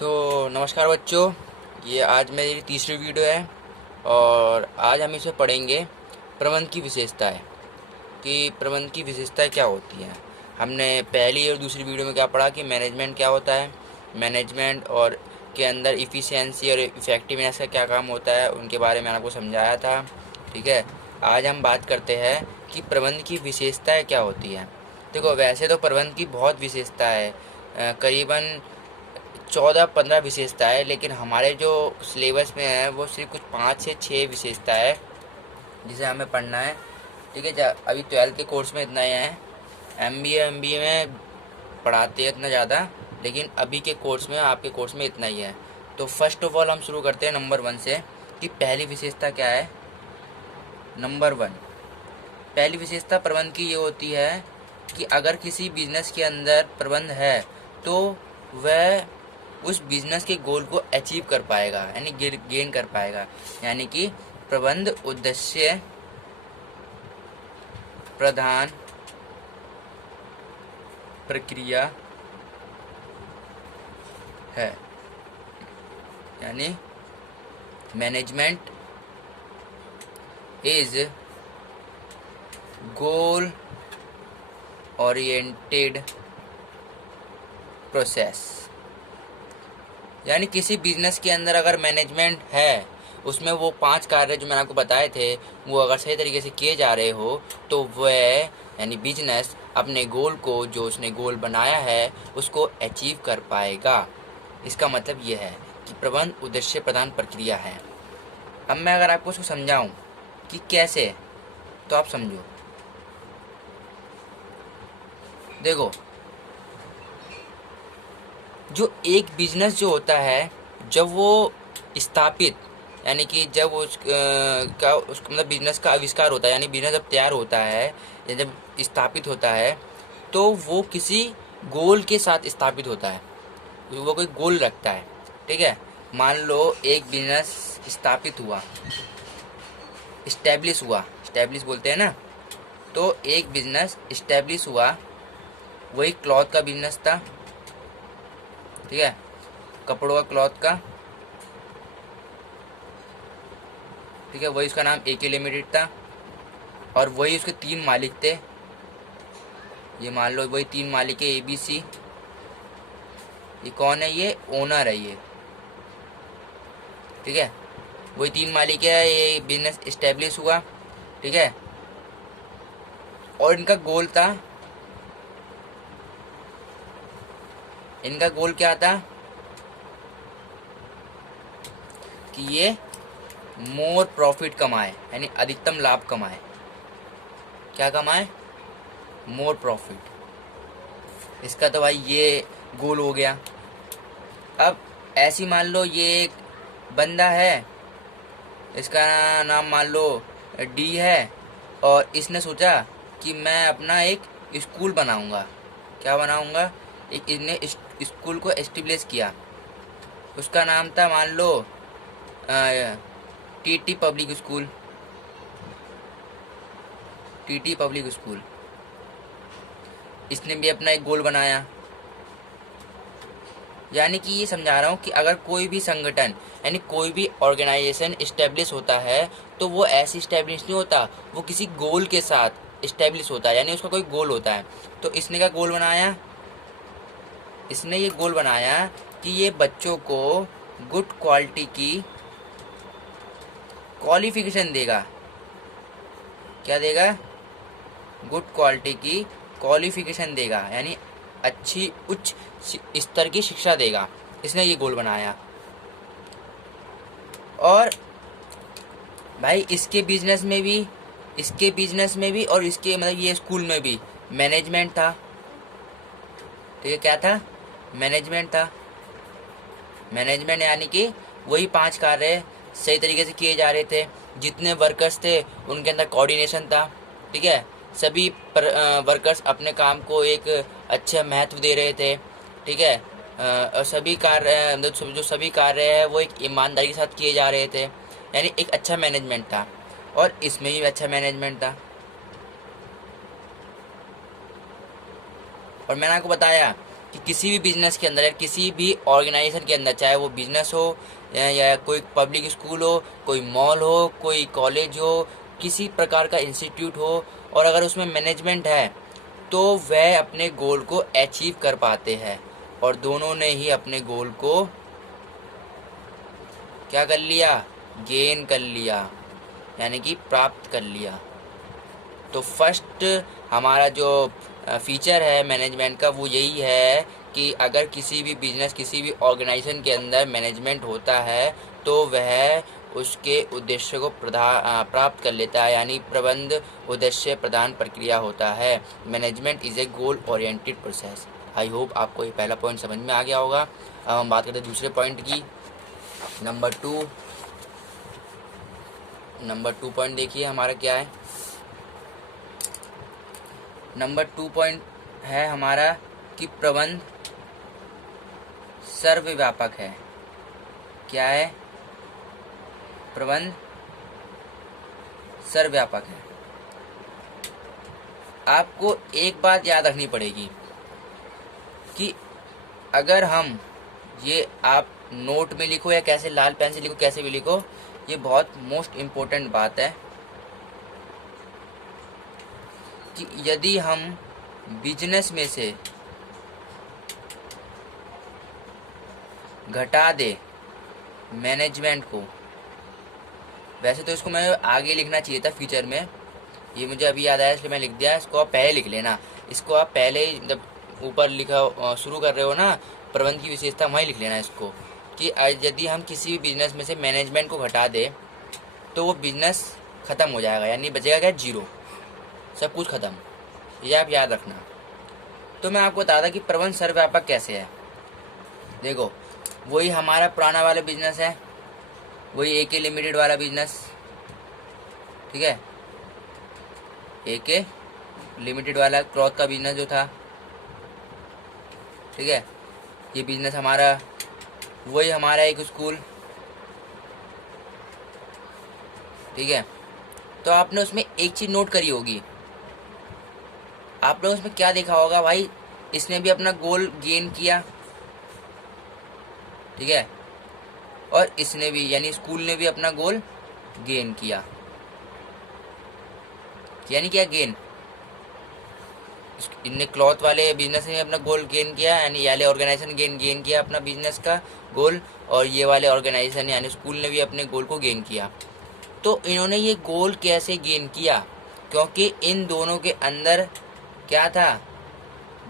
तो नमस्कार बच्चों, ये आज मेरी तीसरी वीडियो है और आज हम इसमें पढ़ेंगे प्रबंध की विशेषताएं कि प्रबंध की विशेषताएं क्या होती हैं। हमने पहली और दूसरी वीडियो में क्या पढ़ा कि मैनेजमेंट क्या होता है, मैनेजमेंट और के अंदर इफ़िशियंसी और इफ़ेक्टिवनेस का क्या काम होता है, उनके बारे में आपको समझाया था। ठीक है, आज हम बात करते हैं कि प्रबंध की विशेषताएं क्या होती हैं। देखो, वैसे तो प्रबंध की बहुत विशेषता है, करीबन 14-15 विशेषता है, लेकिन हमारे जो सिलेबस में है वो सिर्फ कुछ 5 से 6 विशेषता है जिसे हमें पढ़ना है। ठीक है, अभी 12th के कोर्स में इतना ही है। एमबीए में पढ़ाते हैं इतना ज़्यादा, लेकिन अभी के कोर्स में, आपके कोर्स में इतना ही है। तो फर्स्ट ऑफ ऑल हम शुरू करते हैं नंबर 1 से कि पहली विशेषता क्या है। नंबर 1, पहली विशेषता प्रबंध की ये होती है कि अगर किसी बिजनेस के अंदर प्रबंध है तो वह उस बिजनेस के गोल को अचीव कर पाएगा, यानी गेन कर पाएगा। यानी कि प्रबंध उद्देश्य प्रधान प्रक्रिया है। यानी management is goal oriented process. यानी किसी बिजनेस के अंदर अगर मैनेजमेंट है, उसमें वो 5 कार्य जो मैंने आपको बताए थे वो अगर सही तरीके से किए जा रहे हो तो वह यानी बिजनेस अपने गोल को, जो उसने गोल बनाया है, उसको अचीव कर पाएगा। इसका मतलब ये है कि प्रबंध उद्देश्य प्रधान प्रक्रिया है। अब मैं अगर आपको उसको समझाऊं कि कैसे, तो आप समझो। देखो, जो एक बिजनेस जो होता है, जब वो स्थापित, यानी कि जब उसका मतलब बिजनेस का आविष्कार होता है, यानी बिजनेस जब तैयार होता है या जब स्थापित होता है, तो वो किसी गोल के साथ स्थापित होता है, वो कोई गोल रखता है। ठीक है, मान लो एक बिजनेस स्थापित हुआ, इस्टेब्लिश बोलते हैं ना। तो एक बिजनेस इस्टेब्लिश हुआ, वही क्लॉथ का बिजनेस था। ठीक है, कपड़ों का, क्लॉथ का। ठीक है, वही उसका नाम AK लिमिटेड था और वही उसके 3 मालिक थे। ये मान लो वही 3 मालिक है, ABC। ये कौन है? ये ओनर है ये। ठीक है, वही 3 मालिक है, ये बिजनेस इस्टेब्लिश हुआ। ठीक है, और इनका गोल क्या था कि ये मोर प्रॉफिट कमाए, यानी अधिकतम लाभ कमाए। क्या कमाए? More profit. इसका तो भाई ये गोल हो गया। अब ऐसी मान लो ये एक बंदा है, इसका नाम मान लो D है, और इसने सोचा कि मैं अपना एक स्कूल बनाऊंगा। क्या बनाऊंगा? इसने स्कूल को एस्टेब्लिश किया। उसका नाम था मान लो TT public school. TT public school. इसने भी अपना एक गोल बनाया। यानी कि ये समझा रहा हूँ कि अगर कोई भी संगठन, यानी कोई भी ऑर्गेनाइजेशन इस्टेब्लिश होता है तो वो ऐसे इस्टेब्लिश नहीं होता, वो किसी गोल के साथ इस्टेब्लिश होता है, यानी उसका कोई गोल होता है। तो इसने क्या गोल बनाया? इसने ये गोल बनाया कि ये बच्चों को गुड क्वालिटी की क्वालिफिकेशन देगा। क्या देगा? गुड क्वालिटी की क्वालिफिकेशन देगा, यानी अच्छी उच्च स्तर की शिक्षा देगा। इसने ये गोल बनाया। और भाई इसके बिजनेस में भी और इसके मतलब ये स्कूल में भी मैनेजमेंट था। तो ये क्या था? मैनेजमेंट था। मैनेजमेंट यानी कि वही 5 कार्य सही तरीके से किए जा रहे थे। जितने वर्कर्स थे उनके अंदर कोऑर्डिनेशन था। ठीक है, सभी वर्कर्स अपने काम को एक अच्छा महत्व दे रहे थे। ठीक है, और सभी कार्य जो सभी कार्य है वो एक ईमानदारी के साथ किए जा रहे थे, यानी एक अच्छा मैनेजमेंट था। और इसमें भी अच्छा मैनेजमेंट था। और मैंने आपको बताया कि किसी भी बिजनेस के अंदर या किसी भी ऑर्गेनाइजेशन के अंदर, चाहे वो बिजनेस हो या कोई पब्लिक स्कूल हो, कोई मॉल हो, कोई कॉलेज हो, किसी प्रकार का इंस्टीट्यूट हो, और अगर उसमें मैनेजमेंट है तो वह अपने गोल को अचीव कर पाते हैं। और दोनों ने ही अपने गोल को क्या कर लिया, गेन कर लिया, यानी कि प्राप्त कर लिया। तो फर्स्ट हमारा जो फीचर है मैनेजमेंट का वो यही है कि अगर किसी भी बिजनेस, किसी भी ऑर्गेनाइजेशन के अंदर मैनेजमेंट होता है तो वह उसके उद्देश्य को प्राप्त कर लेता है, यानी प्रबंध उद्देश्य प्रदान प्रक्रिया होता है। Management is a goal oriented process. I hope आपको ये पहला पॉइंट समझ में आ गया होगा। अब हम बात करते हैं दूसरे पॉइंट की। नंबर टू पॉइंट देखिए हमारा क्या है। नंबर 2 पॉइंट है हमारा कि प्रबंध सर्वव्यापक है। क्या है? प्रबंध सर्वव्यापक है। आपको एक बात याद रखनी पड़ेगी कि अगर हम ये, आप नोट में लिखो या कैसे लाल पेन से लिखो, कैसे भी लिखो, ये बहुत मोस्ट इम्पोर्टेंट बात है कि यदि हम बिजनेस में से घटा दे मैनेजमेंट को, वैसे तो इसको मैं आगे लिखना चाहिए था फ्यूचर में, ये मुझे अभी याद आया इसलिए मैं लिख दिया। इसको आप पहले लिख लेना, इसको आप पहले ही जब ऊपर लिखा शुरू कर रहे हो ना प्रबंध की विशेषता, वहीं लिख लेना इसको कि यदि हम किसी भी बिजनेस में से मैनेजमेंट को घटा दे तो वो बिजनेस ख़त्म हो जाएगा, यानी बचेगा क्या, जीरो, सब कुछ ख़त्म। ये आप याद रखना। तो मैं आपको बता था कि प्रबंध सर्वव्यापक कैसे है। देखो, वही हमारा पुराना वाला बिजनेस है, वही एके लिमिटेड वाला बिजनेस, ठीक है, एके लिमिटेड वाला क्लॉथ का बिजनेस जो था, ठीक है, ये बिजनेस हमारा, वही हमारा एक स्कूल, ठीक है। तो आपने उसमें एक चीज़ नोट करी होगी, आपने उसमें क्या देखा होगा भाई, इसने भी अपना गोल गेन किया, ठीक है, और इसने भी, यानी स्कूल ने भी अपना गोल गेन किया, यानी क्या, गेन। इनने क्लॉथ वाले बिजनेस ने अपना गोल गेन किया, यानी ये वाले ऑर्गेनाइजेशन गेन किया अपना बिजनेस का गोल, और ये वाले ऑर्गेनाइजेशन यानी स्कूल ने भी अपने गोल को गेन किया। तो इन्होंने ये गोल कैसे गेन किया, क्योंकि इन दोनों के अंदर क्या था,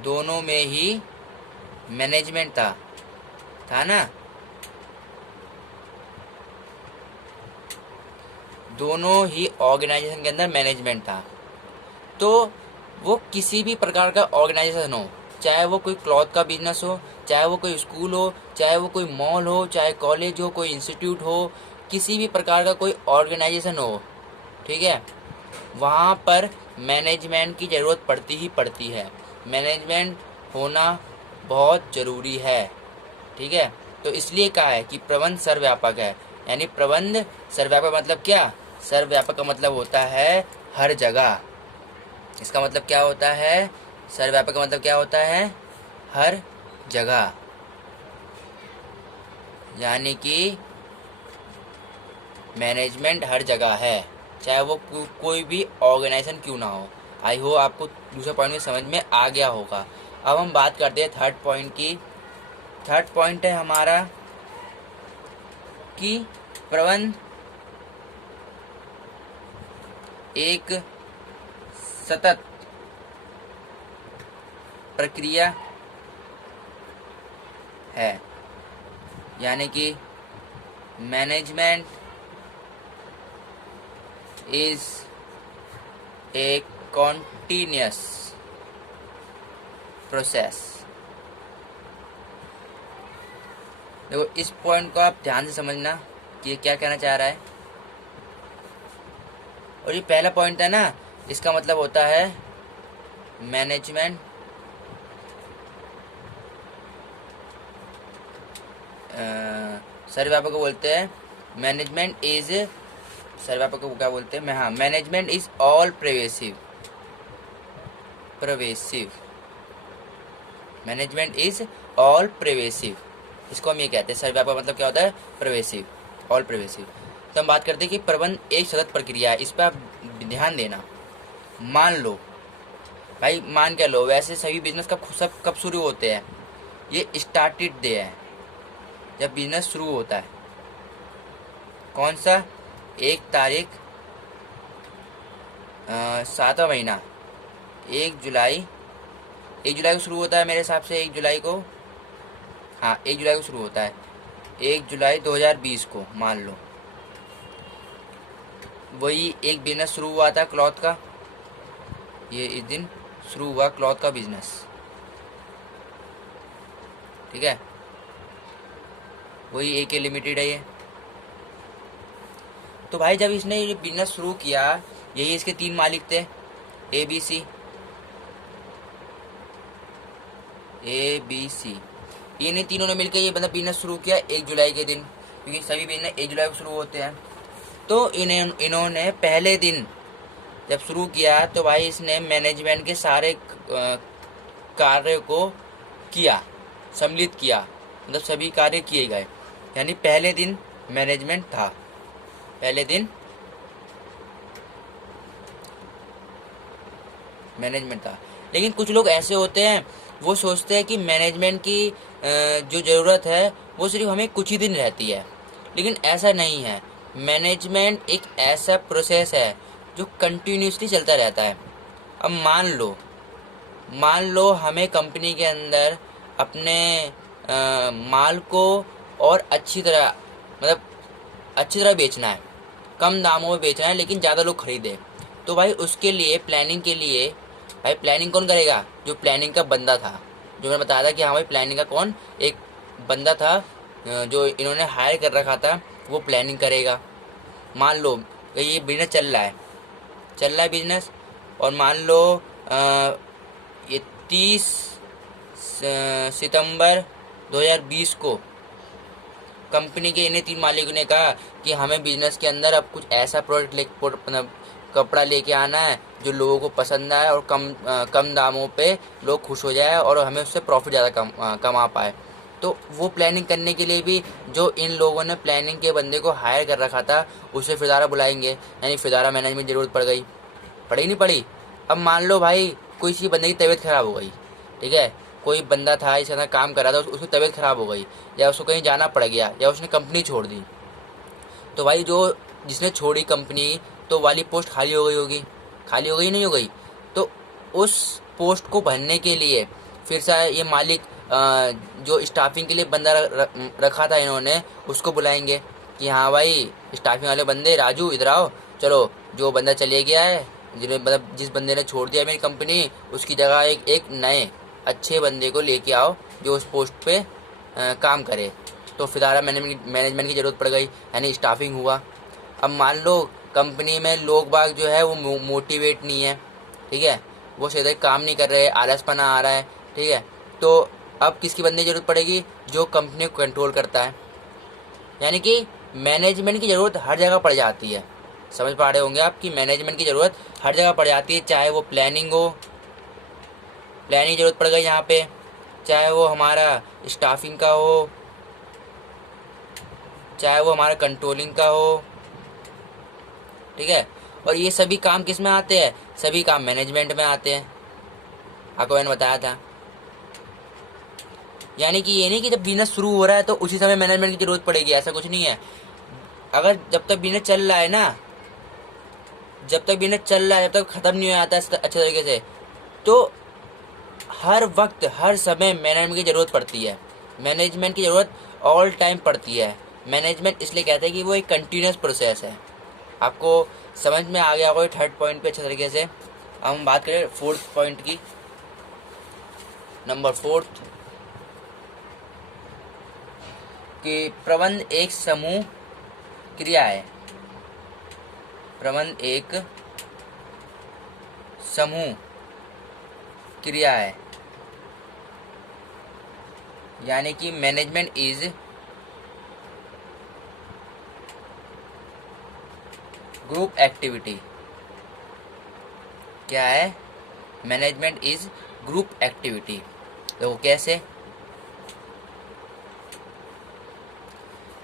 दोनों में ही मैनेजमेंट था ना, दोनों ही ऑर्गेनाइजेशन के अंदर मैनेजमेंट था। तो वो किसी भी प्रकार का ऑर्गेनाइजेशन हो, चाहे वो कोई क्लॉथ का बिजनेस हो, चाहे वो कोई स्कूल हो, चाहे वो कोई मॉल हो, चाहे कॉलेज हो, कोई इंस्टीट्यूट हो, किसी भी प्रकार का कोई ऑर्गेनाइजेशन हो, ठीक है, वहाँ पर मैनेजमेंट की ज़रूरत पड़ती ही पड़ती है। मैनेजमेंट होना बहुत ज़रूरी है, ठीक है। तो इसलिए कहा है कि प्रबंध सर्वव्यापक है, यानी प्रबंध सर्वव्यापक मतलब क्या, सर्वव्यापक का मतलब होता है हर जगह। इसका मतलब क्या होता है, सर्वव्यापक का मतलब क्या होता है, हर जगह, यानी कि मैनेजमेंट हर जगह है, चाहे वो कोई भी ऑर्गेनाइजेशन क्यों ना हो। आई होप आपको दूसरा पॉइंट में समझ में आ गया होगा। अब हम बात करते हैं थर्ड पॉइंट की। थर्ड पॉइंट है हमारा कि प्रबंध एक सतत प्रक्रिया है, यानी कि management is a continuous process. देखो, इस पॉइंट को आप ध्यान से समझना कि ये क्या कहना चाह रहा है। और ये पहला पॉइंट है ना, इसका मतलब होता है मैनेजमेंट सर्वव्यापक को बोलते हैं, मैनेजमेंट इज, सर्वव्यापक को क्या बोलते हैं, हाँ, management is all pervasive, management is all pervasive, इसको हम ये कहते हैं। सर्वव्यापक मतलब क्या होता है? प्रेवेसिव, ऑल प्रेवेसिव। तो हम बात करते हैं कि प्रबंध एक सतत प्रक्रिया है, इस पर आप ध्यान देना। मान लो भाई, मान क्या लो, वैसे सभी बिजनेस कब शुरू होते हैं? ये स्टार्टेड डे है जब बिजनेस शुरू होता है। कौन सा? 1 तारीख, 7वां महीना, 1 जुलाई, 1 जुलाई को शुरू होता है मेरे हिसाब से। 1 जुलाई को, हाँ 1 जुलाई को शुरू होता है। 1 जुलाई 2020 को मान लो, वही एक बिजनेस शुरू हुआ था क्लॉथ का। ये इस दिन शुरू हुआ क्लॉथ का बिजनेस, ठीक है। वही AK लिमिटेड है ये। तो भाई जब इसने ये बिजनेस शुरू किया, यही इसके 3 मालिक थे, ABC, इन्हीं तीनों ने मिलकर ये मतलब बिजनेस शुरू किया 1 जुलाई के दिन, क्योंकि सभी बिजनेस 1 जुलाई को शुरू होते हैं। तो इन्होंने पहले दिन जब शुरू किया तो भाई इसने मैनेजमेंट के सारे कार्य को किया, सम्मिलित किया, मतलब सभी कार्य किए गए। यानी पहले दिन मैनेजमेंट था, पहले दिन मैनेजमेंट था। लेकिन कुछ लोग ऐसे होते हैं, वो सोचते हैं कि मैनेजमेंट की जो ज़रूरत है वो सिर्फ हमें कुछ ही दिन रहती है, लेकिन ऐसा नहीं है। मैनेजमेंट एक ऐसा प्रोसेस है जो कंटिन्यूसली चलता रहता है। अब मान लो हमें कंपनी के अंदर अपने माल को और अच्छी तरह, मतलब अच्छी तरह बेचना है, कम दामों में बेचना है, लेकिन ज़्यादा लोग खरीदे। तो भाई उसके लिए, प्लानिंग के लिए, भाई प्लानिंग कौन करेगा? जो प्लानिंग का बंदा था, जो मैंने बताया था कि हाँ भाई प्लानिंग का कौन एक बंदा था जो इन्होंने हायर कर रखा था, वो प्लानिंग करेगा। मान लो ये बिजनेस चल रहा है बिजनेस, और मान लो ये 30 सितंबर 2020 को कंपनी के इन्हीं 3 मालिकों ने कहा कि हमें बिजनेस के अंदर अब कुछ ऐसा प्रोडक्ट कपड़ा लेके आना है जो लोगों को पसंद आए और कम दामों पे लोग खुश हो जाए और हमें उससे प्रॉफिट ज़्यादा कमा पाए। तो वो प्लानिंग करने के लिए भी जो इन लोगों ने प्लानिंग के बंदे को हायर कर रखा था, उसे फिदारा बुलाएंगे। यानी फिदारा मैनेजमेंट की ज़रूरत पड़ी नहीं पड़ी। अब मान लो भाई कोई सी बंदे की तबीयत ख़राब हो गई, ठीक है, कोई बंदा था इसके अंदर काम कर रहा था, उसकी तबीयत ख़राब हो गई, या उसको कहीं जाना पड़ गया, या उसने कंपनी छोड़ दी। तो भाई जिसने छोड़ी कंपनी, तो वाली पोस्ट खाली हो गई नहीं हो गई। तो उस पोस्ट को भरने के लिए फिर से ये मालिक जो स्टाफिंग के लिए बंदा रखा था इन्होंने, उसको बुलाएंगे कि हाँ भाई स्टाफिंग वाले बंदे, राजू इधर आओ, चलो जो बंदा चले गया है, जिस बंदे ने छोड़ दिया मेरी कंपनी, उसकी जगह एक नए अच्छे बंदे को लेके आओ जो उस पोस्ट पे काम करे। तो फिदारा मैनेजमेंट की ज़रूरत पड़ गई, यानी स्टाफिंग हुआ। अब मान लो कंपनी में लोग बाग जो है वो मोटिवेट नहीं है, ठीक है, वो सीधे काम नहीं कर रहे, आलसपना आ रहा है, ठीक है। तो अब किसकी बंदे की ज़रूरत पड़ेगी? जो कंपनी को कंट्रोल करता है। यानी कि मैनेजमेंट की ज़रूरत हर जगह पड़ जाती है। समझ पा रहे होंगे आप कि मैनेजमेंट की ज़रूरत हर जगह पड़ जाती है, चाहे वो प्लानिंग हो, प्लानिंग की ज़रूरत पड़ गई यहाँ पे, चाहे वो हमारा स्टाफिंग का हो, चाहे वो हमारा कंट्रोलिंग का हो, ठीक है। और ये सभी काम किस में आते हैं? सभी काम मैनेजमेंट में आते हैं, आपको मैंने बताया था। यानी कि ये नहीं कि जब बिजनेस शुरू हो रहा है तो उसी समय मैनेजमेंट की ज़रूरत पड़ेगी, ऐसा कुछ नहीं है। अगर जब तक बिजनेस चल रहा है ना, जब तक ख़त्म नहीं हो जाता है अच्छे तरीके से, तो हर वक्त हर समय मैनेजमेंट की ज़रूरत पड़ती है। मैनेजमेंट की ज़रूरत ऑल टाइम पड़ती है। मैनेजमेंट इसलिए कहते हैं कि वो एक कंटिन्यूस प्रोसेस है। आपको समझ में आ गया होगा थर्ड पॉइंट पे अच्छे तरीके से। अब हम बात करें फोर्थ पॉइंट की। नंबर 4 कि प्रबंध एक समूह क्रिया है। प्रबंध एक समूह क्रिया है, यानी कि मैनेजमेंट इज ग्रुप एक्टिविटी। क्या है? Management is group activity. देखो कैसे,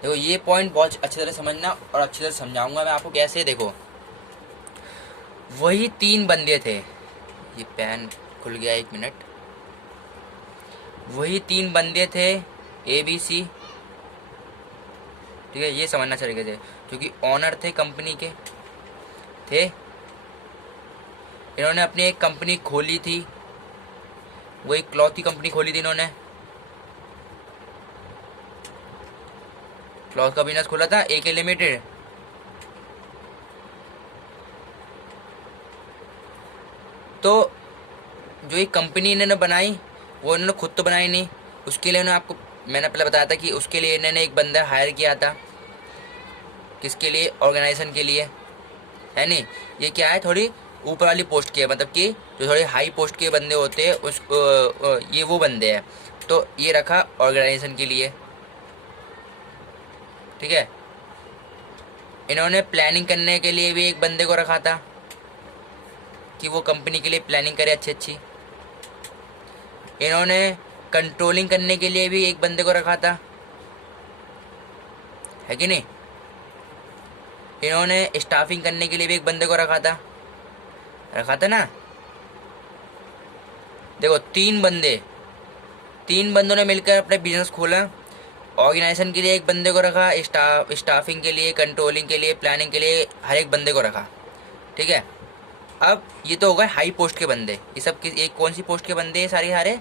देखो ये पॉइंट बहुत अच्छी तरह समझना और अच्छी तरह समझाऊंगा मैं आपको कैसे। देखो वही 3 बंदे थे, ये पेन खुल गया, 1 मिनट। वही 3 बंदे थे, ABC, ठीक है, ये समझना चाहिए थे, क्योंकि ऑनर थे कंपनी के थे। इन्होंने अपनी एक कंपनी खोली थी, वही क्लॉथ की कंपनी खोली थी इन्होंने, क्लॉथ का बिजनेस खोला था, AK लिमिटेड। तो जो ये कंपनी इन्होंने बनाई, वो इन्होंने खुद तो बनाई नहीं, उसके लिए उन्होंने, आपको मैंने पहले बताया था कि उसके लिए इन्होंने एक बंदा हायर किया था। किसके लिए? ऑर्गेनाइजेशन के लिए, है नहीं। ये क्या है, थोड़ी ऊपर वाली पोस्ट की है, मतलब कि जो थोड़ी हाई पोस्ट के बंदे होते हैं उस ये वो बंदे हैं। तो ये रखा ऑर्गेनाइजेशन के लिए, ठीक है। इन्होंने प्लानिंग करने के लिए भी एक बंदे को रखा था कि वो कंपनी के लिए प्लानिंग करे अच्छी अच्छी। इन्होंने कंट्रोलिंग करने के लिए भी एक बंदे को रखा था, है कि नहीं। इन्होंने स्टाफिंग करने के लिए भी एक बंदे को रखा था ना। देखो 3 बंदों ने मिलकर अपना बिजनेस खोला। ऑर्गेनाइजेशन के लिए एक बंदे को रखा, स्टाफिंग के लिए, कंट्रोलिंग के लिए, प्लानिंग के लिए हर एक बंदे को रखा, ठीक है। अब ये तो हो गए हाई पोस्ट के बंदे। ये सब एक कौन सी पोस्ट के बंदे हैं? सारे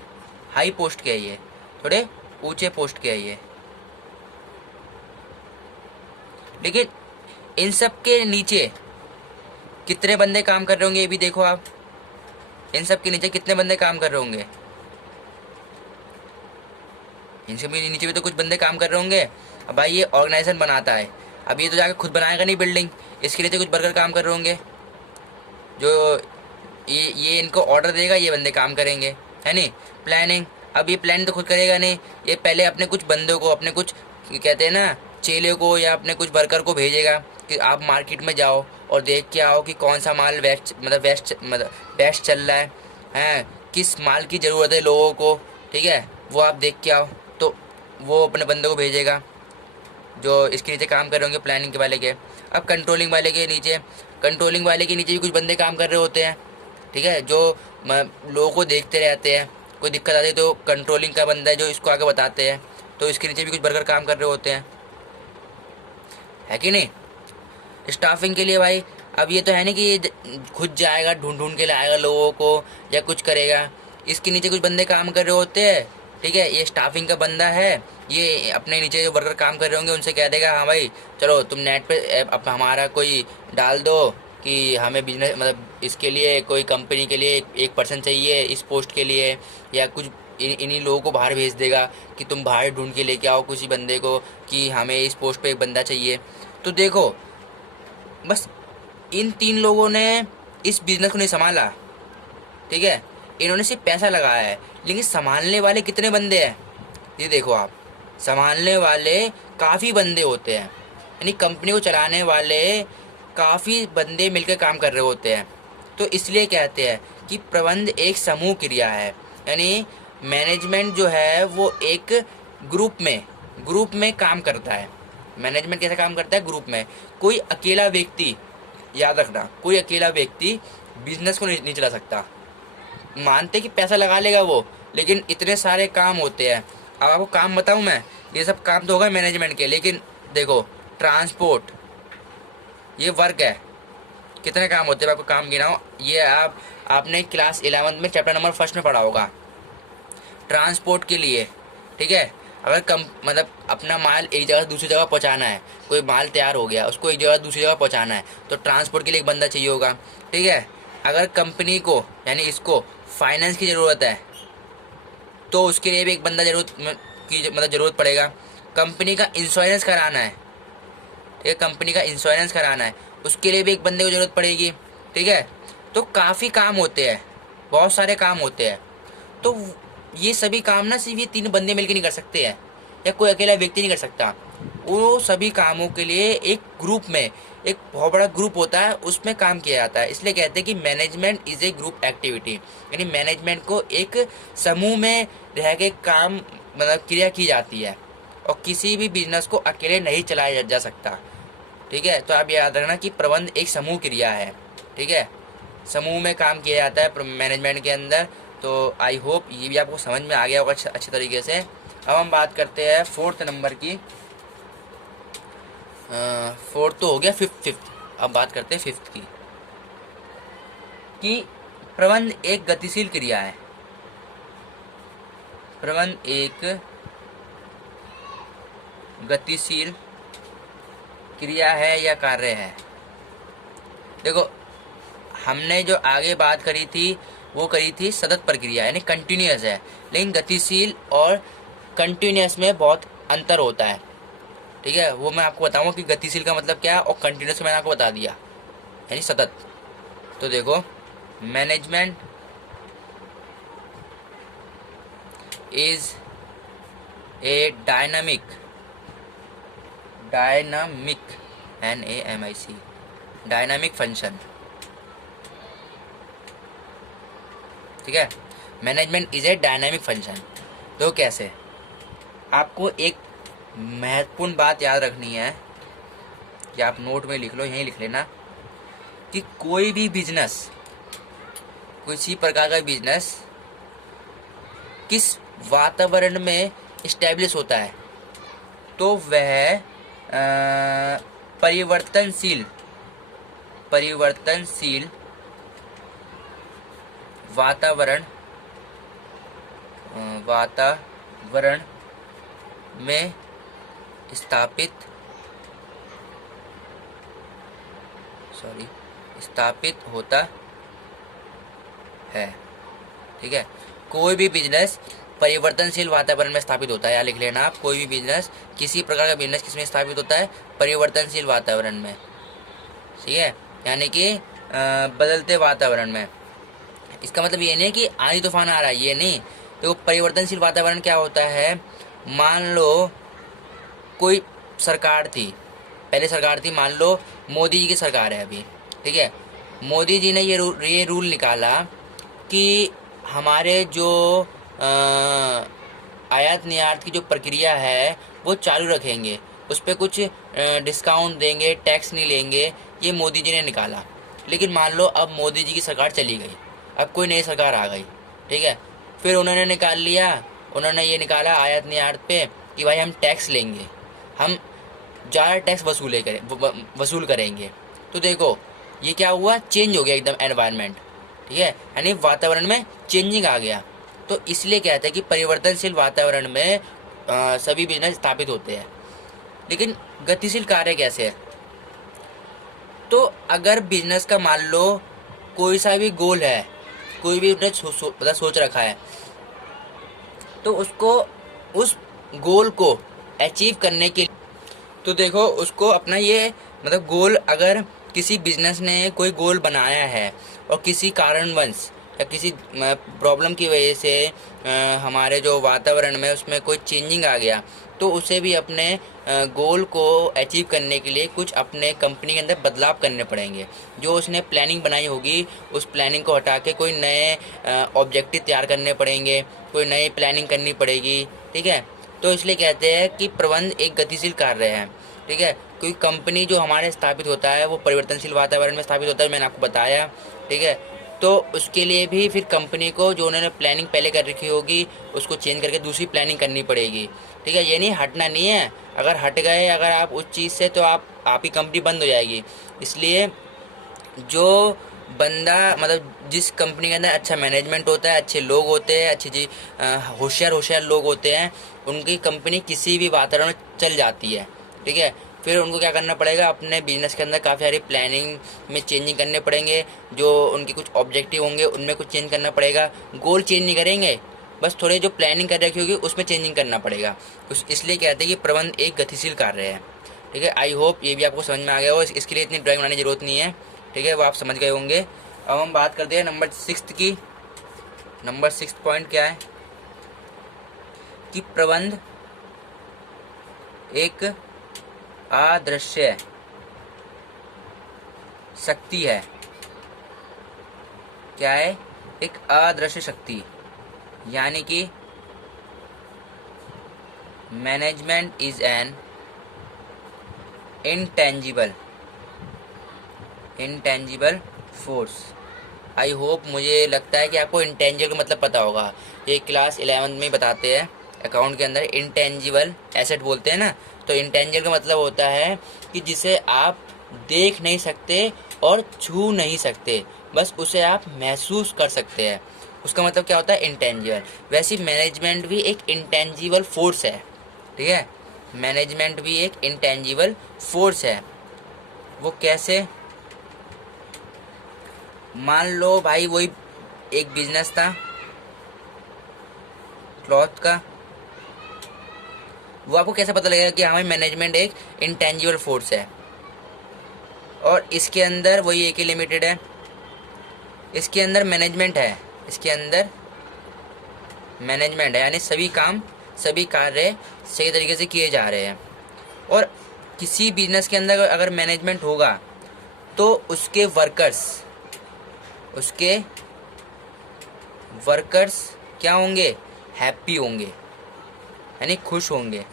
हाई पोस्ट के है, ये थोड़े ऊंचे पोस्ट के है ये। लेकिन इन सब के नीचे कितने बंदे काम कर रहे होंगे, ये भी देखो आप। इन सब के नीचे कितने बंदे काम कर रहे होंगे? इन सब के नीचे भी तो कुछ बंदे काम कर रहे होंगे। अब भाई ये ऑर्गेनाइजेशन बनाता है, अब ये तो जाकर खुद बनाएगा नहीं बिल्डिंग, इसके नीचे कुछ वर्कर काम कर रहे होंगे, जो ये इनको ऑर्डर देगा, ये बंदे काम करेंगे, है नहीं। प्लानिंग, अब ये प्लान तो खुद करेगा नहीं, ये पहले अपने कुछ बंदों को, अपने कुछ कहते हैं ना चेले को, या अपने कुछ वर्कर को भेजेगा कि आप मार्केट में जाओ और देख के आओ कि कौन सा माल बेस्ट चल रहा है, किस माल की ज़रूरत है लोगों को, ठीक है, वो आप देख के आओ। तो वो अपने बंदों को भेजेगा जो इसके नीचे काम कर रहे होंगे, प्लानिंग के वाले के। अब कंट्रोलिंग वाले के नीचे भी कुछ बंदे काम कर रहे होते हैं, ठीक है, जो लोगों को देखते रहते हैं, कोई दिक्कत आती है तो कंट्रोलिंग का बंदा है जो इसको आगे बताते हैं, तो इसके नीचे भी कुछ वर्कर काम कर रहे होते हैं, है कि नहीं। स्टाफिंग के लिए भाई, अब ये तो है नहीं कि ये खुद जाएगा ढूंढ के लाएगा लोगों को या कुछ करेगा, इसके नीचे कुछ बंदे काम कर रहे होते हैं, ठीक है। ये स्टाफिंग का बंदा है, ये अपने नीचे जो वर्कर काम कर रहे होंगे उनसे कह देगा, हाँ भाई चलो तुम नेट पे अब हमारा कोई डाल दो कि हमें बिजनेस, मतलब इसके लिए कोई कंपनी के लिए एक पर्सन चाहिए इस पोस्ट के लिए, या कुछ इन्हीं लोगों को बाहर भेज देगा कि तुम बाहर ढूंढ के लेके आओ किसी बंदे को कि हमें इस पोस्ट पे एक बंदा चाहिए। तो देखो बस इन 3 लोगों ने इस बिज़नेस को नहीं संभाला, ठीक है। इन्होंने सिर्फ पैसा लगाया है, लेकिन संभालने वाले कितने बंदे हैं ये देखो आप। संभालने वाले काफ़ी बंदे होते हैं, यानी कंपनी को चलाने वाले काफ़ी बंदे मिलकर काम कर रहे होते हैं। तो इसलिए कहते हैं कि प्रबंध एक समूह क्रिया है, यानी मैनेजमेंट जो है वो एक ग्रुप में काम करता है। मैनेजमेंट कैसे काम करता है? ग्रुप में। कोई अकेला व्यक्ति, याद रखना, कोई अकेला व्यक्ति बिजनेस को नहीं चला सकता। मानते कि पैसा लगा लेगा वो, लेकिन इतने सारे काम होते हैं। अब आपको काम बताऊं मैं, ये सब काम तो होगा मैनेजमेंट के, लेकिन देखो ट्रांसपोर्ट ये वर्क है, कितने काम होते हैं आपको काम गिनाओ। ये आपने क्लास 11th में चैप्टर नंबर 1 में पढ़ा होगा, ट्रांसपोर्ट के लिए, ठीक है। अगर मतलब अपना माल एक जगह से दूसरी जगह पहुंचाना है, कोई माल तैयार हो गया उसको एक जगह दूसरी जगह पहुंचाना है, तो ट्रांसपोर्ट के लिए एक बंदा चाहिए होगा, ठीक है। अगर कंपनी को, यानी इसको फाइनेंस की ज़रूरत है तो उसके लिए भी एक बंदा ज़रूरत पड़ेगा। कंपनी का इंश्योरेंस कराना है, ठीक है, कंपनी का इंश्योरेंस कराना है, उसके लिए भी एक बंदे को ज़रूरत पड़ेगी, ठीक है। तो काफ़ी काम होते हैं, बहुत सारे काम होते हैं। तो ये सभी काम ना सिर्फ ये 3 बंदे मिलकर नहीं कर सकते हैं, या कोई अकेला व्यक्ति नहीं कर सकता। वो सभी कामों के लिए एक ग्रुप में, एक बहुत बड़ा ग्रुप होता है, उसमें काम किया जाता है। इसलिए कहते हैं कि management is a group activity, यानी मैनेजमेंट को एक समूह में रह के काम मतलब क्रिया की जाती है, और किसी भी बिजनेस को अकेले नहीं चलाया जा सकता। ठीक है, तो आप याद रखना कि प्रबंध एक समूह क्रिया है। ठीक है, समूह में काम किया जाता है मैनेजमेंट के अंदर। तो आई होप ये भी आपको समझ में आ गया होगा अच्छे तरीके से। अब हम बात करते हैं फोर्थ नंबर की। फोर्थ तो हो गया, फिफ्थ। अब बात करते हैं फिफ्थ की, कि प्रबंध एक गतिशील क्रिया है। प्रबंध एक गतिशील क्रिया है या कार्य है। देखो, हमने जो आगे बात करी थी वो करी थी सतत प्रक्रिया, यानी कंटिन्यूअस है। लेकिन गतिशील और कंटिन्यूअस में बहुत अंतर होता है। ठीक है, वो मैं आपको बताऊंगा कि गतिशील का मतलब क्या है, और कंटिन्यूअस मैंने आपको बता दिया, यानी सतत। तो देखो, management is a dynamic NAMIC dynamic function. ठीक है, management is a dynamic function. तो कैसे, आपको एक महत्वपूर्ण बात याद रखनी है कि आप नोट में लिख लो, यहीं लिख लेना, कि कोई भी बिजनेस, किसी प्रकार का बिजनेस किस वातावरण में इस्टेब्लिश होता है, तो वह परिवर्तनशील वातावरण में स्थापित होता है। ठीक है, कोई भी बिजनेस परिवर्तनशील वातावरण में स्थापित होता है। या लिख लेना आप, कोई भी बिजनेस, किसी प्रकार का बिजनेस किसमें स्थापित होता है, परिवर्तनशील वातावरण में। ठीक है, यानी कि बदलते वातावरण में। इसका मतलब ये नहीं कि आंधी तूफान आ रहा है, ये नहीं। तो परिवर्तनशील वातावरण क्या होता है, मान लो कोई सरकार थी, पहले सरकार थी, मान लो मोदी जी की सरकार है अभी। ठीक है, मोदी जी ने ये रूल निकाला कि हमारे जो आयात निर्यात की जो प्रक्रिया है वो चालू रखेंगे, उस पर कुछ डिस्काउंट देंगे, टैक्स नहीं लेंगे, ये मोदी जी ने निकाला। लेकिन मान लो अब मोदी जी की सरकार चली गई, अब कोई नई सरकार आ गई। ठीक है, फिर उन्होंने उन्होंने ये निकाला आयात निर्यात पे कि भाई हम टैक्स लेंगे, हम ज़्यादा टैक्स वसूल करेंगे। तो देखो, ये क्या हुआ, चेंज हो गया एकदम एनवायरनमेंट। ठीक है, यानी वातावरण में चेंजिंग आ गया। तो इसलिए कहते हैं कि परिवर्तनशील वातावरण में सभी बिजनेस स्थापित होते हैं। लेकिन गतिशील कार्य कैसे है, तो अगर बिजनेस का मान लो कोई सा भी गोल है, कोई भी उसने सोच रखा है, तो उसको उस गोल को अचीव करने के, तो देखो उसको अपना ये मतलब गोल, अगर किसी बिजनेस ने कोई गोल बनाया है और किसी कारणवश या किसी प्रॉब्लम की वजह से हमारे जो वातावरण में उसमें कोई चेंजिंग आ गया, तो उसे भी अपने गोल को अचीव करने के लिए कुछ अपने कंपनी के अंदर बदलाव करने पड़ेंगे। जो उसने प्लानिंग बनाई होगी, उस प्लानिंग को हटा के कोई नए ऑब्जेक्टिव तैयार करने पड़ेंगे, कोई नई प्लानिंग करनी पड़ेगी। ठीक है, तो इसलिए कहते हैं कि प्रबंध एक गतिशील कार्य है। ठीक है, कोई कंपनी जो हमारे स्थापित होता है वो परिवर्तनशील वातावरण में स्थापित होता है, मैंने आपको बताया। ठीक है, तो उसके लिए भी फिर कंपनी को जो उन्होंने प्लानिंग पहले कर रखी होगी उसको चेंज करके दूसरी प्लानिंग करनी पड़ेगी। ठीक है, ये नहीं हटना नहीं है, अगर हट गए अगर आप उस चीज़ से, तो आपकी कंपनी बंद हो जाएगी। इसलिए जो बंदा मतलब जिस कंपनी के अंदर अच्छा मैनेजमेंट होता है, अच्छे लोग होते हैं, अच्छे होशियार लोग होते हैं, उनकी कंपनी किसी भी वातावरण में चल जाती है। ठीक है, फिर उनको क्या करना पड़ेगा, अपने बिजनेस के अंदर काफ़ी सारी प्लानिंग में चेंजिंग करने पड़ेंगे, जो उनके कुछ ऑब्जेक्टिव होंगे उनमें कुछ चेंज करना पड़ेगा। गोल चेंज नहीं करेंगे, बस थोड़े जो प्लानिंग कर रखी होगी उसमें चेंजिंग करना पड़ेगा। इसलिए कहते हैं कि प्रबंध एक गतिशील कार्य है। ठीक है, आई होप ये भी आपको समझ में आ गया हो, इसके लिए इतनी ड्राइंग बनाने की जरूरत नहीं है। ठीक है, वो आप समझ गए होंगे। अब हम बात करते हैं नंबर 6 की। नंबर 6 पॉइंट क्या है, कि प्रबंध एक अदृश्य शक्ति है। क्या है? एक अदृश्य शक्ति, यानी कि management is an intangible force. I hope, मुझे लगता है कि आपको इंटेंजिबल का मतलब पता होगा। ये क्लास 11 में बताते हैं अकाउंट के अंदर। इंटेंजिबल एसेट बोलते हैं ना, तो इंटेंजिबल का मतलब होता है कि जिसे आप देख नहीं सकते और छू नहीं सकते, बस उसे आप महसूस कर सकते हैं। उसका मतलब क्या होता है? इंटेंजिबल। वैसे मैनेजमेंट भी एक इंटेंजिबल फोर्स है, ठीक है। मैनेजमेंट भी एक इंटेंजिबल फोर्स है। वो कैसे? मान लो भाई, वही एक बिजनेस था क्लॉथ का। वो आपको कैसे पता लगेगा कि हमारी मैनेजमेंट एक इंटेंजिबल फोर्स है? और इसके अंदर वही AK लिमिटेड है, इसके अंदर मैनेजमेंट है, इसके अंदर मैनेजमेंट है, यानी सभी काम, सभी कार्य सही तरीके से किए जा रहे हैं। और किसी बिजनेस के अंदर अगर मैनेजमेंट होगा तो उसके वर्कर्स क्या होंगे? हैप्पी होंगे, यानी खुश होंगे।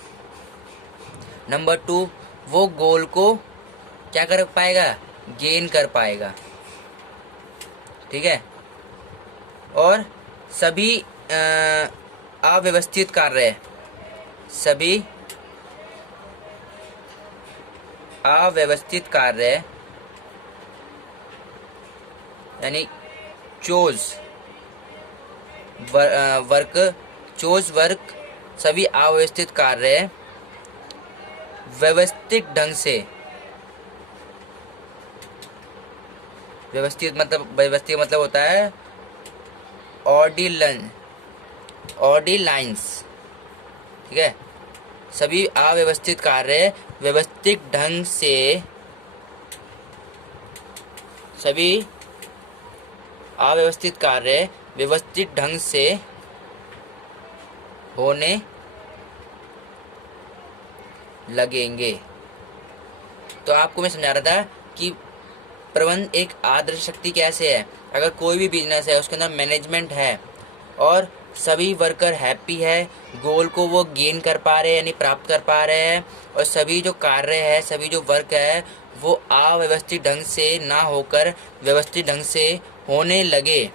नंबर 2, वो गोल को क्या कर पाएगा? गेन कर पाएगा, ठीक है। और सभी अव्यवस्थित कार्य, सभी अव्यवस्थित कार्य, यानी वर्क, सभी अव्यवस्थित कार्य व्यवस्थित ढंग से, व्यवस्थित मतलब होता है ऑर्डिलाइंस, ठीक है। सभी अव्यवस्थित कार्य व्यवस्थित ढंग से, सभी अव्यवस्थित कार्य व्यवस्थित ढंग से होने लगेंगे। तो आपको मैं समझा रहा था कि प्रबंध एक आदर्श शक्ति कैसे है। अगर कोई भी बिजनेस है, उसके अंदर मैनेजमेंट है और सभी वर्कर हैप्पी है, गोल को वो गेन कर पा रहे हैं, यानी प्राप्त कर पा रहे हैं, और सभी जो कार्य है, सभी जो वर्क है, वो अव्यवस्थित ढंग से ना होकर व्यवस्थित ढंग से होने लगे,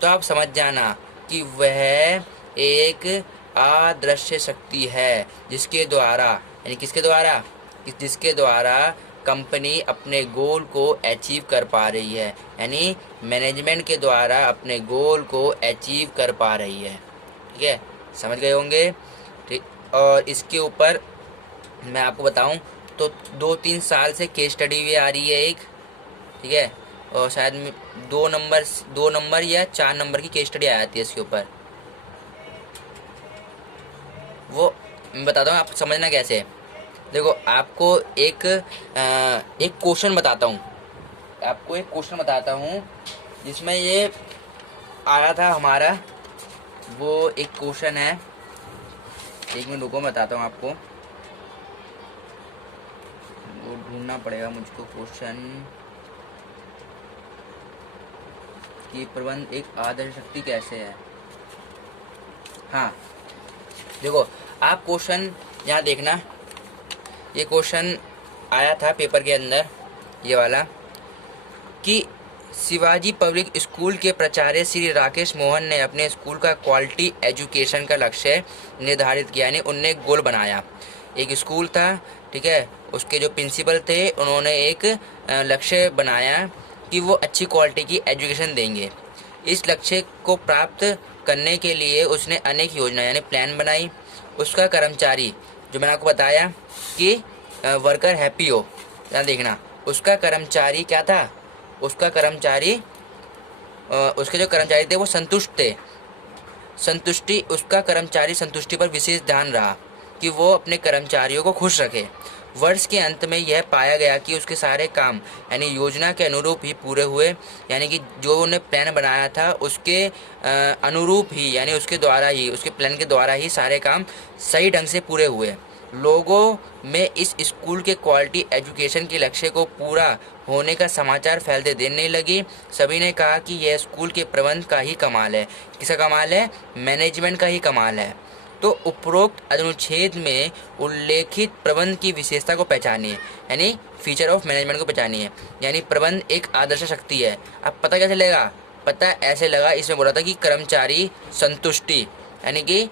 तो आप समझ जाना कि वह एक अदृश्य शक्ति है, जिसके द्वारा, यानी किसके द्वारा? जिसके द्वारा कंपनी अपने गोल को अचीव कर पा रही है, यानी मैनेजमेंट के द्वारा अपने गोल को अचीव कर पा रही है, ठीक है। समझ गए होंगे, ठीक। और इसके ऊपर मैं आपको बताऊं तो 2-3 साल से केस स्टडी भी आ रही है एक, ठीक है। और शायद 2 नंबर या 4 नंबर की केस स्टडी आ जाती है इसके ऊपर। वो मैं बताता हूँ, आप समझना कैसे। देखो, आपको एक क्वेश्चन बताता हूँ, जिसमें ये आया था हमारा। वो एक क्वेश्चन है, 1 मिनट रुको, बताता हूँ आपको। वो ढूंढना पड़ेगा मुझको क्वेश्चन, कि प्रबंध एक आदर्श शक्ति कैसे है। हाँ, देखो, आप क्वेश्चन यहाँ देखना। ये क्वेश्चन आया था पेपर के अंदर, ये वाला, कि शिवाजी पब्लिक स्कूल के प्राचार्य श्री राकेश मोहन ने अपने स्कूल का क्वालिटी एजुकेशन का लक्ष्य निर्धारित किया, यानी उनने एक गोल बनाया। एक स्कूल था, ठीक है, उसके जो प्रिंसिपल थे, उन्होंने एक लक्ष्य बनाया कि वो अच्छी क्वालिटी की एजुकेशन देंगे। इस लक्ष्य को प्राप्त करने के लिए उसने अनेक योजना, यानी प्लान बनाई। उसका कर्मचारी, जो मैंने आपको बताया कि वर्कर हैप्पी हो, यहाँ देखना, उसका कर्मचारी क्या था? उसका कर्मचारी, उसके जो कर्मचारी थे वो संतुष्ट थे। उसका कर्मचारी संतुष्टि पर विशेष ध्यान रहा कि वो अपने कर्मचारियों को खुश रखे। वर्ष के अंत में यह पाया गया कि उसके सारे काम, यानी योजना के अनुरूप ही पूरे हुए, यानी कि जो उन्होंने प्लान बनाया था उसके अनुरूप ही, यानी उसके द्वारा ही, उसके प्लान के द्वारा ही सारे काम सही ढंग से पूरे हुए। लोगों में इस स्कूल के क्वालिटी एजुकेशन के लक्ष्य को पूरा होने का समाचार फैलते देने लगे। सभी ने कहा कि यह स्कूल के प्रबंध का ही कमाल है। किसका कमाल है? मैनेजमेंट का ही कमाल है। तो उपरोक्त अनुच्छेद में उल्लेखित प्रबंध की विशेषता को पहचानिए, यानी फीचर ऑफ मैनेजमेंट को पहचानिए। यानी प्रबंध एक आदर्श शक्ति है। अब पता कैसे लगेगा? पता ऐसे लगा, इसमें बोला था कि कर्मचारी संतुष्टि, यानी कि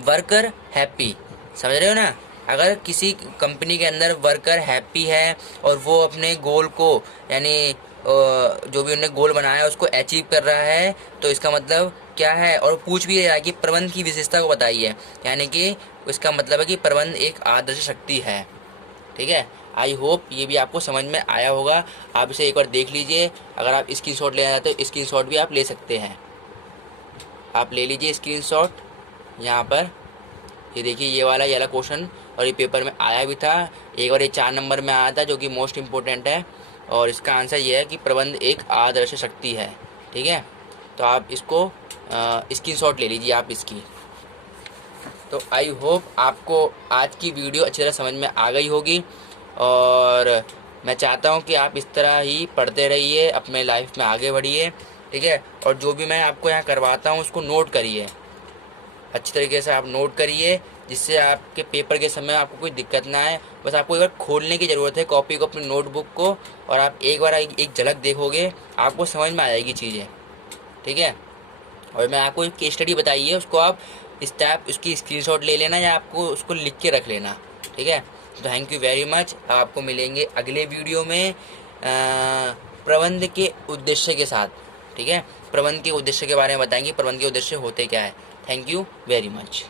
वर्कर हैप्पी। समझ रहे हो ना? अगर किसी कंपनी के अंदर वर्कर हैप्पी है और वो अपने गोल को, यानी जो भी उन्होंने गोल बनाया है उसको अचीव कर रहा है, तो इसका मतलब क्या है? और पूछ भी रहा है कि प्रबंध की विशेषता को बताइए, यानी कि इसका मतलब है कि प्रबंध एक आदर्श शक्ति है। ठीक है, आई होप ये भी आपको समझ में आया होगा। आप इसे एक बार देख लीजिए। अगर आप स्क्रीनशॉट लेना चाहते हो, स्क्रीनशॉट भी आप ले सकते हैं। आप ले लीजिए स्क्रीनशॉट। यहाँ पर ये देखिए, ये वाला क्वेश्चन, और ये पेपर में आया भी था एक बार, ये 4 नंबर में आया था, जो कि मोस्ट इम्पोर्टेंट है। और इसका आंसर ये है कि प्रबंध एक आदर्श शक्ति है। ठीक है, तो आप इसको स्क्रीनशॉट ले लीजिए आप इसकी। तो आई होप आपको आज की वीडियो अच्छी तरह समझ में आ गई होगी, और मैं चाहता हूँ कि आप इस तरह ही पढ़ते रहिए, अपने लाइफ में आगे बढ़िए। ठीक है, और जो भी मैं आपको यहाँ करवाता हूँ उसको नोट करिए, अच्छी तरीके से आप नोट करिए, जिससे आपके पेपर के समय आपको कोई दिक्कत ना आए। बस आपको एक बार खोलने की ज़रूरत है कॉपी को, अपनी नोटबुक को, और आप एक बार एक झलक देखोगे, आपको समझ में आ जाएगी चीज़ें। ठीक है, और मैं आपको एक केस स्टडी बताई है, उसको आप उसकी स्क्रीनशॉट ले लेना, या आपको उसको लिख के रख लेना। ठीक है, तो थैंक यू वेरी मच। आपको मिलेंगे अगले वीडियो में प्रबंध के उद्देश्य के साथ। ठीक है, प्रबंध के उद्देश्य के बारे में बताएंगे, प्रबंध के उद्देश्य होते क्या है। Thank you very much.